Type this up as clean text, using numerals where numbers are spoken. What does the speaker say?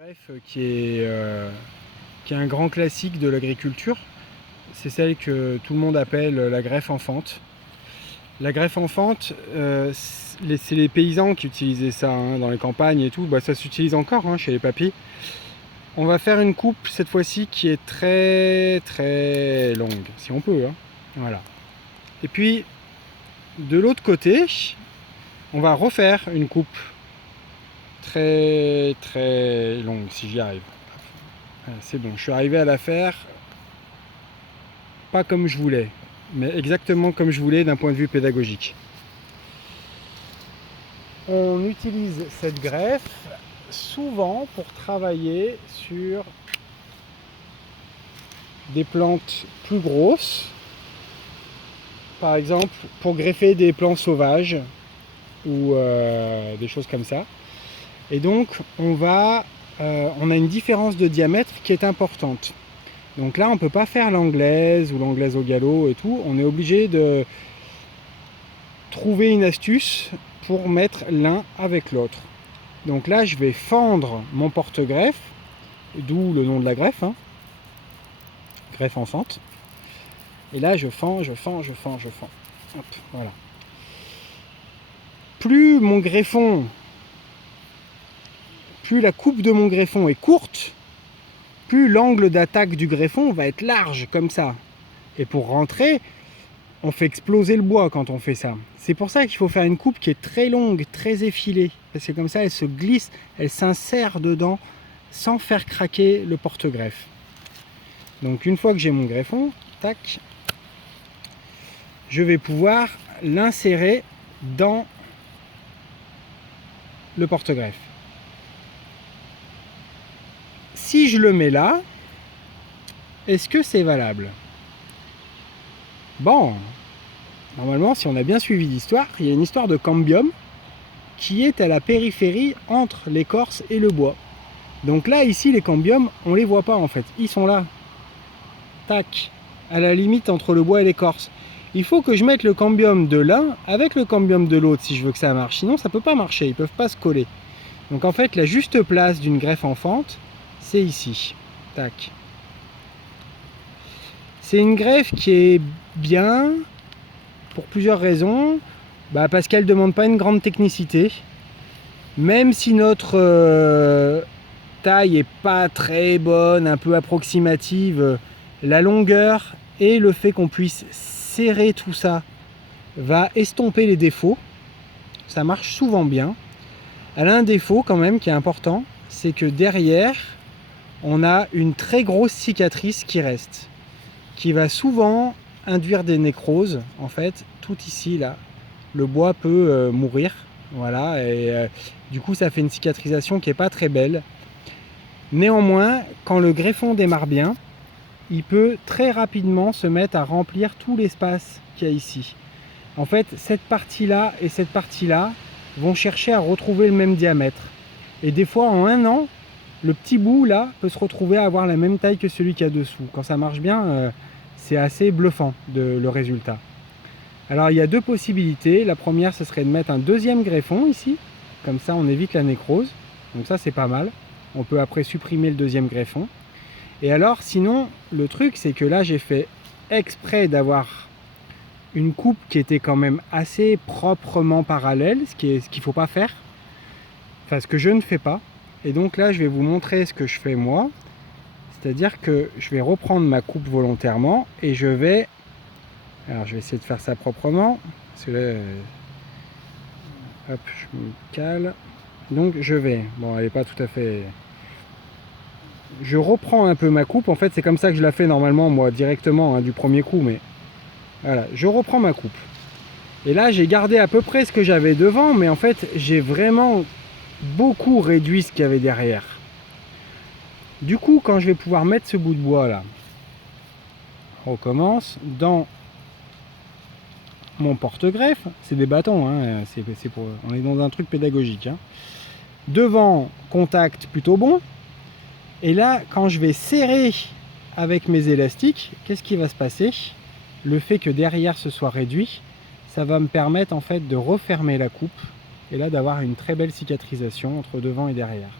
Greffe qui est un grand classique de l'agriculture, c'est celle que tout le monde appelle la greffe en fente. La greffe en fente, c'est les paysans qui utilisaient ça dans les campagnes et tout, ça s'utilise encore chez les papis. On va faire une coupe cette fois-ci qui est très très longue, si on peut. Voilà. Et puis de l'autre côté, on va refaire une coupe très très longue si j'y arrive. C'est bon, je suis arrivé à la faire pas comme je voulais, mais exactement comme je voulais d'un point de vue pédagogique. On utilise cette greffe souvent pour travailler sur des plantes plus grosses, par exemple pour greffer des plants sauvages ou des choses comme ça. Et donc on a une différence de diamètre qui est importante. Donc là on ne peut pas faire l'anglaise ou l'anglaise au galop et tout, on est obligé de trouver une astuce pour mettre l'un avec l'autre. Donc là je vais fendre mon porte-greffe, d'où le nom de la greffe, greffe en fente. Et là je fends. Hop, voilà. Plus la coupe de mon greffon est courte, plus l'angle d'attaque du greffon va être large comme ça. Et pour rentrer, on fait exploser le bois quand on fait ça. C'est pour ça qu'il faut faire une coupe qui est très longue, très effilée. Parce que comme ça, elle se glisse, elle s'insère dedans sans faire craquer le porte-greffe. Donc une fois que j'ai mon greffon, tac, je vais pouvoir l'insérer dans le porte-greffe. Si je le mets là, est-ce que c'est valable? Bon, normalement, si on a bien suivi l'histoire, il y a une histoire de cambium qui est à la périphérie entre l'écorce et le bois. Donc là, ici, les cambiums, on les voit pas en fait. Ils sont là. Tac, à la limite entre le bois et l'écorce. Il faut que je mette le cambium de l'un avec le cambium de l'autre si je veux que ça marche. Sinon, ça peut pas marcher. Ils peuvent pas se coller. Donc en fait, la juste place d'une greffe en fente, c'est ici. Tac. C'est une greffe qui est bien pour plusieurs raisons. Parce qu'elle ne demande pas une grande technicité. Même si notre taille est pas très bonne, un peu approximative, la longueur et le fait qu'on puisse serrer tout ça va estomper les défauts. Ça marche souvent bien. Elle a un défaut quand même qui est important, c'est que derrière, on a une très grosse cicatrice qui reste, qui va souvent induire des nécroses. En fait, tout ici, là, le bois peut mourir. Voilà, et du coup, ça fait une cicatrisation qui n'est pas très belle. Néanmoins, quand le greffon démarre bien, il peut très rapidement se mettre à remplir tout l'espace qu'il y a ici. En fait, cette partie-là et cette partie-là vont chercher à retrouver le même diamètre. Et des fois, en un an, le petit bout là peut se retrouver à avoir la même taille que celui qu'il y a dessous. Quand ça marche bien, c'est assez bluffant le résultat. Alors il y a deux possibilités. La première, ce serait de mettre un deuxième greffon ici. Comme ça, on évite la nécrose. Donc ça, c'est pas mal. On peut après supprimer le deuxième greffon. Et alors, sinon, le truc, c'est que là, j'ai fait exprès d'avoir une coupe qui était quand même assez proprement parallèle, ce qu'il ne faut pas faire. Enfin, ce que je ne fais pas. Et donc là, je vais vous montrer ce que je fais moi. C'est-à-dire que je vais reprendre ma coupe volontairement et je vais... Alors, je vais essayer de faire ça proprement. Parce que là... Hop, je me cale. Donc, je vais... Bon, elle n'est pas tout à fait... Je reprends un peu ma coupe. En fait, c'est comme ça que je la fais normalement, moi, directement, du premier coup. Mais voilà, je reprends ma coupe. Et là, j'ai gardé à peu près ce que j'avais devant. Mais en fait, j'ai vraiment... beaucoup réduit ce qu'il y avait derrière. Du coup, quand je vais pouvoir mettre ce bout de bois là, on recommence dans mon porte-greffe. C'est des bâtons, on est dans un truc pédagogique. Devant, contact plutôt bon. Et là, quand je vais serrer avec mes élastiques, qu'est-ce qui va se passer? Le fait que derrière ce soit réduit, ça va me permettre en fait de refermer la coupe et là d'avoir une très belle cicatrisation entre devant et derrière.